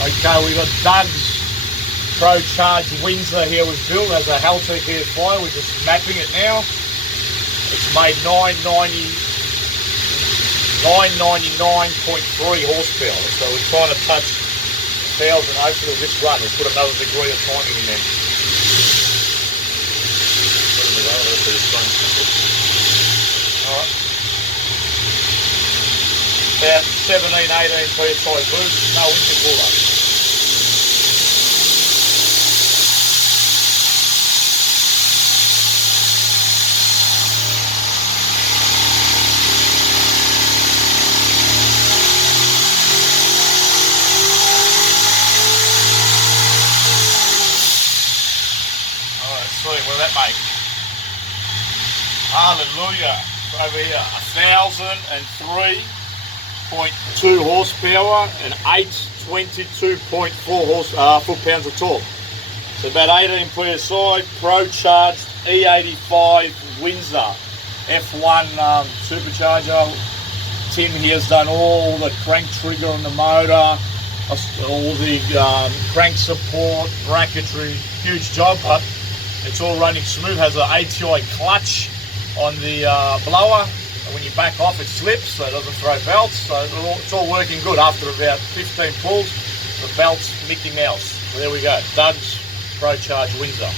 Okay, we've got Doug's Pro Charge Windsor here was built as a Haltech air fire. We're just mapping it now. It's made 999.3 horsepower. So we're trying to touch 1,000 hopefully with this run. We'll put another degree of timing in there. Alright. About 17, 18 PSI boost, no intercooler. Sweet, what did that make? Hallelujah. Over here, 1,003.2 horsepower and 822.4 foot-pounds of torque. So about 18 PSI, Pro Charged E85 Windsor F1 supercharger. Tim here has done all the crank trigger on the motor, all the crank support, bracketry, huge job, but it's all running smooth. Has an ATI clutch on the blower, and when you back off it slips, so it doesn't throw belts. So it's all working good. After about 15 pulls, the belt's nicking else. So there we go, Doug's Pro Charge Windsor.